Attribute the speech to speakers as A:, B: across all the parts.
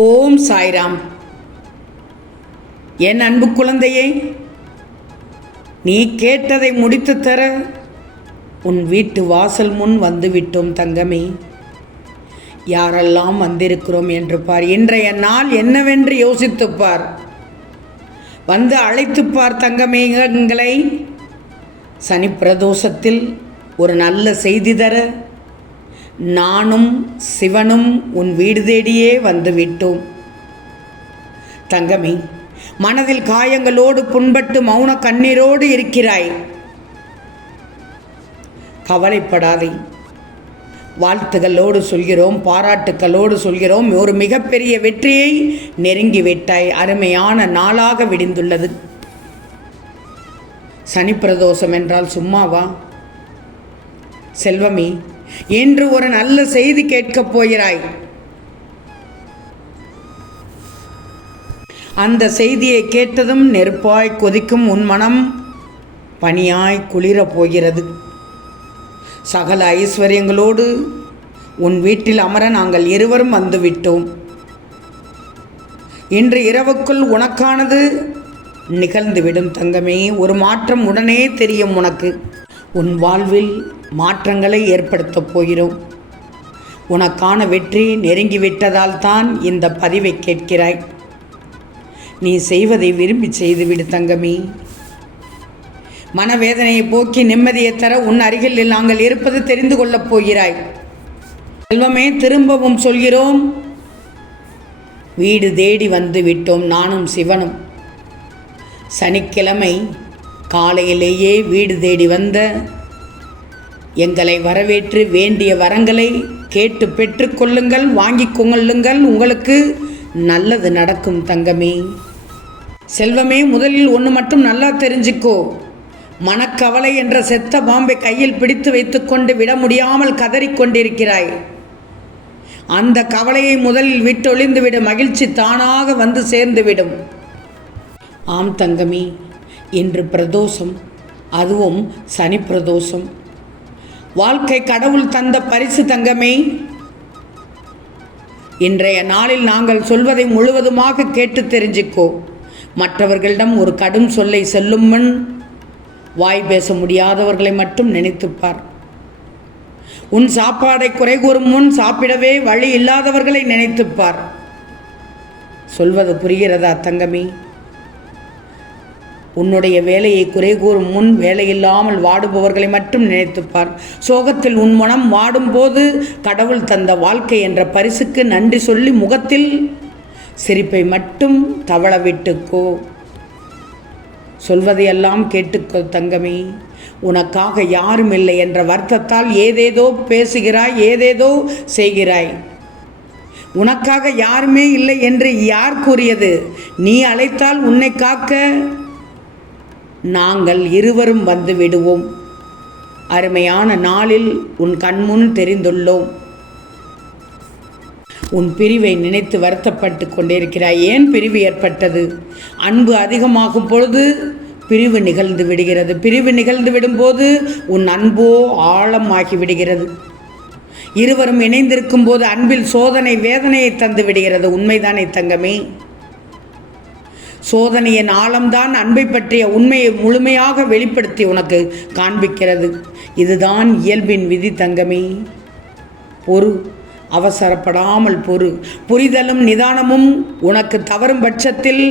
A: ஓம் சாய்ராம். என் அன்பு குழந்தையே நீ கேட்டதை முடித்து தர உன் வீட்டு வாசல் முன் வந்துவிட்டோம் தங்கமே. யாரெல்லாம் வந்திருக்கிறோம் என்று பார். இன்றைய நாள் என்னவென்று யோசித்துப் பார் வந்து அழைத்துப் பார் சனி பிரதோஷத்தில் ஒரு நல்ல செய்தி தர நானும் சிவனும் உன் வீடு தேடியே வந்து விட்டோம் தங்கமே மனதில் காயங்களோடு புண்பட்டு மௌன கண்ணீரோடு இருக்கிறாய். கவலைப்படாதே. வாழ்த்துகளோடு சொல்கிறோம் பாராட்டுக்களோடு சொல்கிறோம். ஒரு மிகப்பெரிய வெற்றியை நெருங்கி விட்டாய் அருமையான நாளாக விடிந்துள்ளது. சனி பிரதோஷம் என்றால் சும்மாவா? செல்வமே இன்று ஒரு நல்ல செய்தி கேட்கப் போகிறாய். அந்த செய்தியை கேட்டதும் நெருப்பாய் கொதிக்கும் உன் மனம் பனியாய் குளிரப் போகிறது. சகல ஐஸ்வர்யங்களோடு உன் வீட்டில் அமர நாங்கள் இருவரும் வந்துவிட்டோம். இன்று இரவுக்குள் உனக்கானது நிகழ்ந்துவிடும் தங்கமே ஒரு மாற்றம் உடனே தெரியும் உனக்கு. உன் வாழ்வில் மாற்றங்களை ஏற்படுத்தப் போகிறோம். உனக்கான வெற்றி நெருங்கிவிட்டதால் தான் இந்த பதிவை கேட்கிறாய். நீ செய்வதை விரும்பி செய்துவிடு தங்கமி. மனவேதனையை போக்கி நிம்மதியை தர உன் அருகில் நாங்கள் இருப்பது தெரிந்து கொள்ளப் போகிறாய். செல்வமே திரும்பவும் சொல்கிறோம். வீடு தேடி வந்து விட்டோம் நானும் சிவனும். சனிக்கிழமை காலையிலேயே வீடு தேடி வந்த எங்களை வரவேற்று வேண்டிய வரங்களை கேட்டு பெற்றுக்கொள்ளுங்கள் வாங்கி கொள்ளுங்கள். உங்களுக்கு நல்லது நடக்கும் தங்கமே. செல்வமே முதலில் ஒன்று மட்டும் நல்லா தெரிஞ்சுக்கோ. மனக்கவலை என்ற செத்த பாம்பை கையில் பிடித்து வைத்துக்கொண்டு விட முடியாமல் கதறிக்கொண்டிருக்கிறாய் அந்த கவலையை முதலில் விட்டொழிந்துவிடு மகிழ்ச்சி தானாக வந்து சேர்ந்துவிடும் ஆம் தங்கமி இன்று பிரதோஷம் அதுவும் சனி பிரதோஷம். வாழ்க்கை கடவுள் தந்த பரிசு தங்கமே. இன்றைய நாளில் நாங்கள் சொல்வதை முழுவதுமாக கேட்டு தெரிஞ்சுக்கோ. மற்றவர்களிடம் ஒரு கடும் சொல்லை செல்லும் முன் வாய் பேச முடியாதவர்களை மட்டும் நினைத்துப்பார் உன் சாப்பாடை குறை கூறும் முன் சாப்பிடவே வழி இல்லாதவர்களை நினைத்துப்பார் சொல்வது புரிகிறதா தங்கமி? உன்னுடைய வேலையை குறை கூறும் முன் வேலையில்லாமல் வாடுபவர்களை மட்டும் நினைத்துப்பார். சோகத்தில் உன் மனம் வாடும்போது கடவுள் தந்த வாழ்க்கை என்ற பரிசுக்கு நன்றி சொல்லி முகத்தில் சிரிப்பை மட்டும் தவள விட்டுக்கோ சொல்வதையெல்லாம் கேட்டுக்கோ தங்கமே. உனக்காக யாரும் இல்லை என்ற வருத்தத்தால் ஏதேதோ பேசுகிறாய் ஏதேதோ செய்கிறாய். உனக்காக யாருமே இல்லை என்று யார் கூறியது? நீ அழைத்தால் உன்னை காக்க நாங்கள் இருவரும் வந்து விடுவோம். அருமையான நாளில் உன் கண்முன் தெரிந்துள்ளோம். உன் பிரிவை நினைத்து வருத்தப்பட்டு கொண்டிருக்கிறாய். ஏன் பிரிவு ஏற்பட்டது? அன்பு அதிகமாகும் பொழுது பிரிவு நிகழ்ந்து விடுகிறது. பிரிவு நிகழ்ந்து விடும்போது உன் அன்போ ஆழமாகி விடுகிறது. இருவரும் இணைந்திருக்கும் போது அன்பில் சோதனை வேதனையை தந்து விடுகிறது. உண்மைதானே தங்கமே? சோதனையின் ஆழம்தான் அன்பை பற்றிய உண்மையை முழுமையாக வெளிப்படுத்தி உனக்கு காண்பிக்கிறது. இதுதான் இயல்பின் விதி தங்கமே. பொறு அவசரப்படாமல் பொறு. புரிதலும் நிதானமும் உனக்கு தவறும் பட்சத்தில்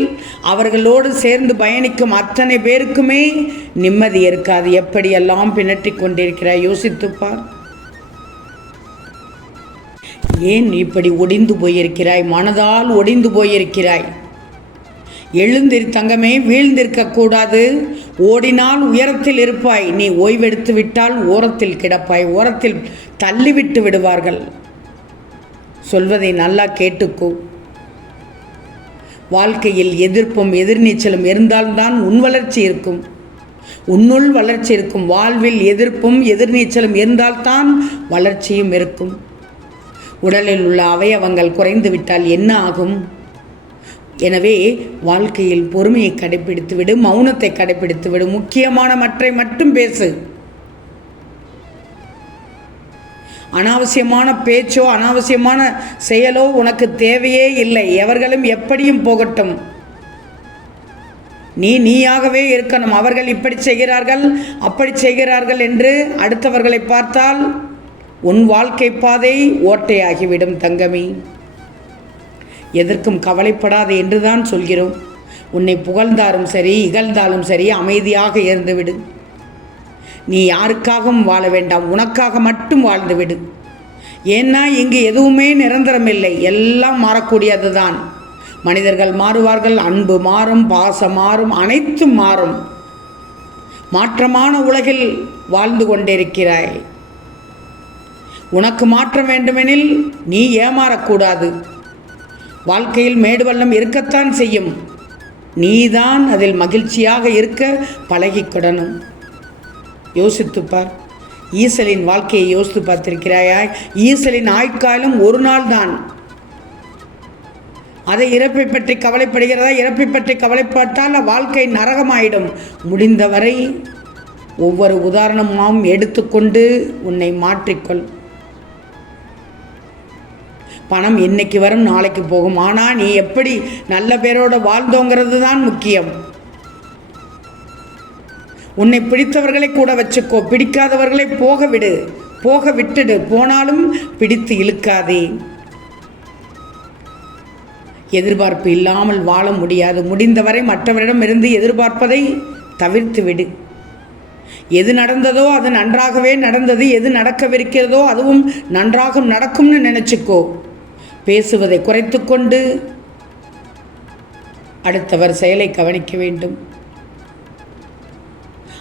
A: அவர்களோடு சேர்ந்து பயணிக்கும் அத்தனை பேருக்குமே நிம்மதி இருக்காது. எப்படியெல்லாம் பின்னட்டி கொண்டிருக்கிறாய்? யோசித்துப்பார் ஏன் இப்படி ஒடிந்து போயிருக்கிறாய்? மனதால் ஒடிந்து போயிருக்கிறாய்? எழுந்திரு தங்கமே வீழ்ந்திருக்க கூடாது. ஓடினால் உயரத்தில் இருப்பாய். நீ ஓய்வெடுத்து விட்டால் ஓரத்தில் கிடப்பாய். ஓரத்தில் தள்ளிவிட்டு விடுவார்கள். சொல்வதை நல்லா கேட்டுக்கோ. வாழ்க்கையில் எதிர்ப்பும் எதிர்நீச்சலும் இருந்தால்தான் உன் வளர்ச்சி இருக்கும். உன்னுள் வளர்ச்சி இருக்கும். வாழ்வில் எதிர்ப்பும் எதிர்நீச்சலும் இருந்தால்தான் வளர்ச்சியும் இருக்கும். உடலில் உள்ள அவயவங்கள் குறைந்து விட்டால் என்ன ஆகும்? எனவே வாழ்க்கையில் பொறுமையை கடைபிடித்து விடு மௌனத்தை கடைபிடித்து விடு முக்கியமான மற்றை மட்டும் பேசு. அனாவசியமான பேச்சோ அனாவசியமான செயலோ உனக்கு தேவையே இல்லை. எவர்களும் எப்படியும் போகட்டும். நீ நீயாகவே இருக்கணும். அவர்கள் இப்படி செய்கிறார்கள் அப்படி செய்கிறார்கள் என்று அடுத்தவர்களை பார்த்தால் உன் வாழ்க்கை பாதை ஓட்டையாகிவிடும் தங்கமி. எதற்கும் கவலைப்படாது என்றுதான் சொல்கிறோம். உன்னை புகழ்ந்தாலும் சரி இகழ்ந்தாலும் சரி அமைதியாக இருந்துவிடு. நீ யாருக்காகவும் வாழ வேண்டாம் உனக்காக மட்டும் வாழ்ந்துவிடு. ஏன்னா இங்கு எதுவுமே நிரந்தரமில்லை. எல்லாம் மாறக்கூடியது தான் மனிதர்கள் மாறுவார்கள் அன்பு மாறும் பாசம் மாறும் அனைத்தும் மாறும். மாற்றமான உலகில் வாழ்ந்து கொண்டிருக்கிறாய். உனக்கு மாற்றம் வேண்டுமெனில் நீ ஏமாறக்கூடாது. வாழ்க்கையில் மேடு பள்ளம் இருக்கத்தான் செய்யும். நீதான் அதில் மகிழ்ச்சியாக இருக்க பழகிக்கிடணும் யோசித்துப்பார் ஈசலின் வாழ்க்கையை யோசித்து பார்த்திருக்கிறாயா? ஈசலின் ஆய்க்காலம் ஒரு நாள் தான் அதை இறப்பை பற்றி கவலைப்படுகிறதா? இறப்பை பற்றி கவலைப்பட்டால் வாழ்க்கை நரகமாயிடும். முடிந்தவரை ஒவ்வொரு உதாரணமாகவும் எடுத்துக்கொண்டு உன்னை மாற்றிக்கொள். பணம் இன்னைக்கு வரும் நாளைக்கு போகும். ஆனால் நீ எப்படி நல்ல பேரோட வாழ்ந்தோங்கிறது தான் முக்கியம். உன்னை பிடித்தவர்களை கூட வச்சுக்கோ. பிடிக்காதவர்களை போக விடு. போக விட்டுடு. போனாலும் பிடித்து இழுக்காதே. எதிர்பார்ப்பு இல்லாமல் வாழ முடியாது. முடிந்தவரை மற்றவரிடம் இருந்து எதிர்பார்ப்பதை தவிர்த்து விடு. எது நடந்ததோ அது நன்றாகவே நடந்தது எது நடக்கவிருக்கிறதோ அதுவும் நன்றாக நடக்கும்னு நினச்சிக்கோ. பேசுவதை குறைத்துக்கொண்டு அடுத்தவர் செயலை கவனிக்க வேண்டும்.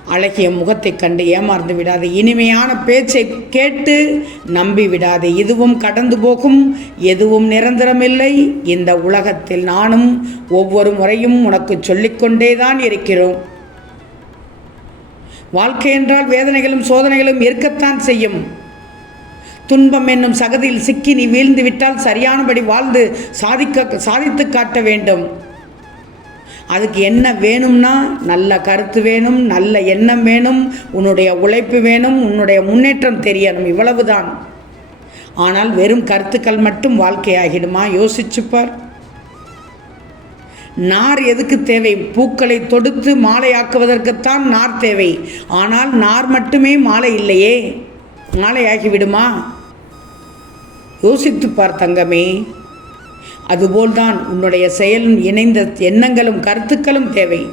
A: அழகிய முகத்தை கண்டு ஏமாந்து விடாதே. இனிமையான பேச்சை கேட்டு நம்பி விடாதே. இதுவும் கடந்து போகும் எதுவும் நிரந்தரமில்லை. இந்த உலகத்தில் நானும் ஒவ்வொரு முறையும் உனக்கு சொல்லிக்கொண்டே தான் இருக்கிறோம். வாழ்க்கை என்றால் வேதனைகளும் சோதனைகளும் இருக்கத்தான் செய்யும். துன்பம் என்னும் சகதியில் சிக்கி நீ வீழ்ந்து விட்டால் சரியானபடி வாழ்ந்து சாதிக்க சாதித்து காட்ட வேண்டும். அதுக்கு என்ன வேணும்னா நல்ல கருத்து வேணும் நல்ல எண்ணம் வேணும் உன்னுடைய உழைப்பு வேணும் உன்னுடைய முன்னேற்றம் தெரியணும் இவ்வளவுதான். ஆனால் வெறும் கருத்துக்கள் மட்டும் வாழ்க்கையாகிடுமா? யோசிச்சுப்பார். நார் எதுக்கு தேவை? பூக்களை தொடுத்து மாலையாக்குவதற்குத்தான் நார் தேவை. ஆனால் நார் மட்டுமே மாலை இல்லையே. மாலையாகி விடுமா யோசித்து பார் தங்கமே. அதுபோல்தான் உன்னுடைய செயலும் இணைந்த எண்ணங்களும் கருத்துக்களும் தேவை.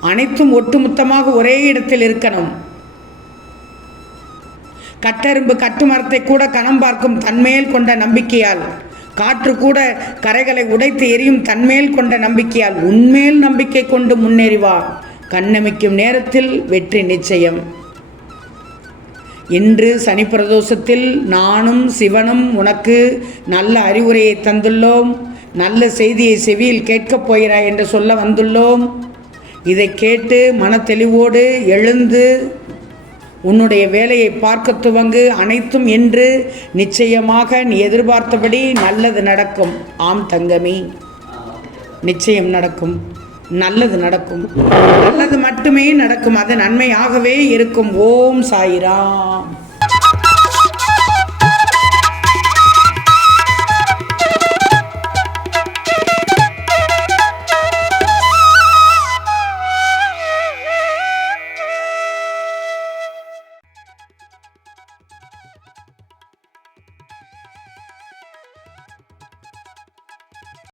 A: அனைத்தும் ஒட்டுமொத்தமாக ஒரே இடத்தில் இருக்கணும். கட்டெரும்பு கட்டுமரத்தை கூட கணம் பார்க்கும் தன்மையில் கொண்ட நம்பிக்கையால். காற்று கூட கரைகளை உடைத்து எரியும் தன்மேல் கொண்ட நம்பிக்கையால் உன்மேல் நம்பிக்கை கொண்டு முன்னேறி வா கண்ணமிக்கும் நேரத்தில் வெற்றி நிச்சயம். இன்று சனி பிரதோஷத்தில் நானும் சிவனும் உனக்கு நல்ல அறிவுரையை தந்துள்ளோம். நல்ல செய்தியை செவியில் கேட்கப் போகிறாய் என்று சொல்ல வந்துள்ளோம். இதை கேட்டு மனத்தெளிவோடு எழுந்து உன்னுடைய வேலையை பார்க்க துவங்கு அனைத்தும் என்று நிச்சயமாக நீ எதிர்பார்த்தபடி நல்லது நடக்கும். ஆம் தங்கமே. நிச்சயம் நடக்கும். நல்லது நடக்கும். நல்லது மட்டுமே நடக்கும். அது நன்மையாகவே இருக்கும். ஓம் சாயிராம்.